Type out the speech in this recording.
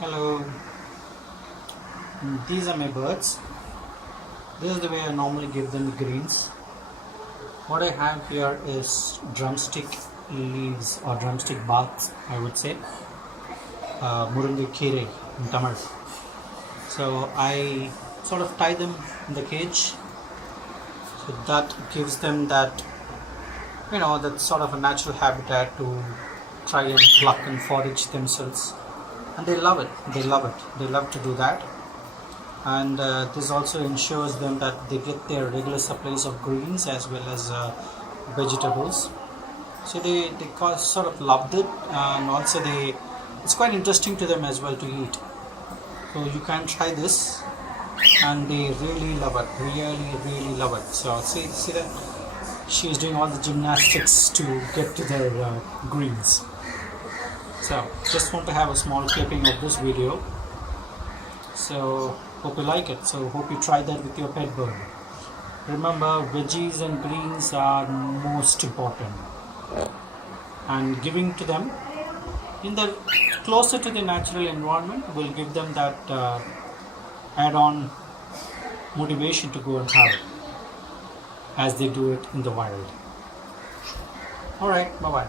Hello, these are my birds. This is the way I normally give them greens. What I have here is drumstick leaves or drumstick barks, I would say, Murunga kire in Tamil. So I sort of tie them in the cage, so that gives them that, that sort of a natural habitat to try and pluck and forage themselves, and they love it. They love to do that. And this also ensures them that they get their regular supplies of greens as well as vegetables. So they sort of loved it, and also it's quite interesting to them as well to eat. So you can try this, and they really love it, really love it. So see that she's doing all the gymnastics to get to their greens. So just want to have a small clipping of this video. So hope you like it. So hope you try that with your pet bird. Remember, veggies and greens are most important, and giving to them in the closer to the natural environment will give them that add-on motivation to go and have it as they do it in the wild. All right, bye bye.